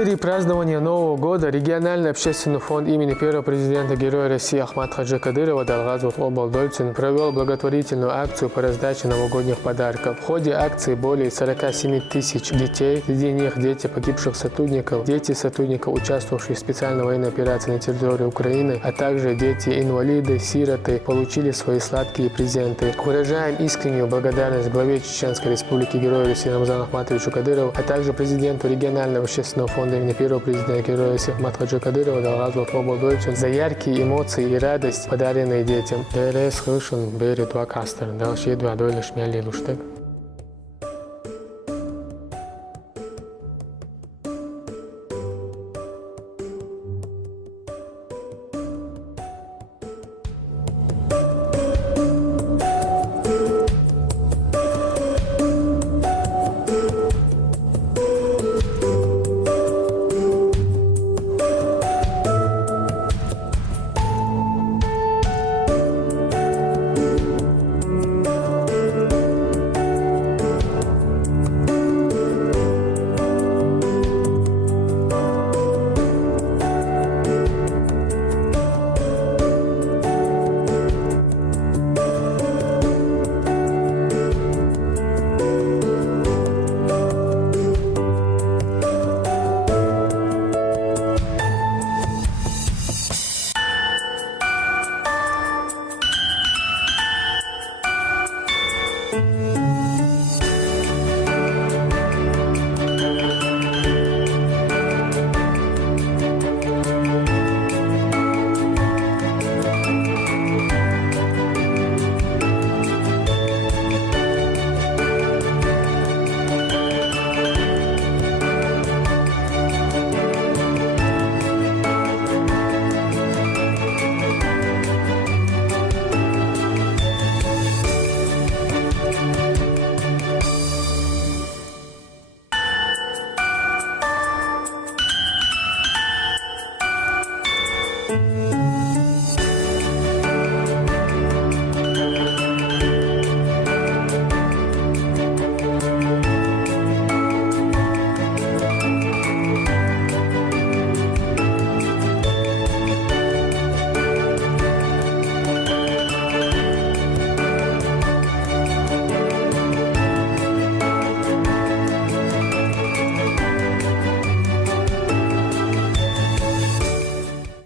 преддверии празднования Нового года региональный общественный фонд имени первого президента Героя России Ахмата Хаджи Кадырова Далгазов Обалдольцин провел благотворительную акцию по раздаче новогодних подарков. В ходе акции более 47 тысяч детей, среди них дети погибших сотрудников, дети сотрудников, участвовавших в специальной военной операции на территории Украины, а также дети-инвалиды, сироты, получили свои сладкие презенты. Выражаем искреннюю благодарность главе Чеченской Республики Герою России Рамзану Ахматовичу Кадырову, а также президенту регионального общественного фонда имени первого президента Героя России Ахмата Хаджи Кадырова Далгазов Обалдольцин за яркие эмоции и радость, подаренные детям. ДРС Хышин Бери Туакастер, Далши Два Дойлиш Мяли Луштег.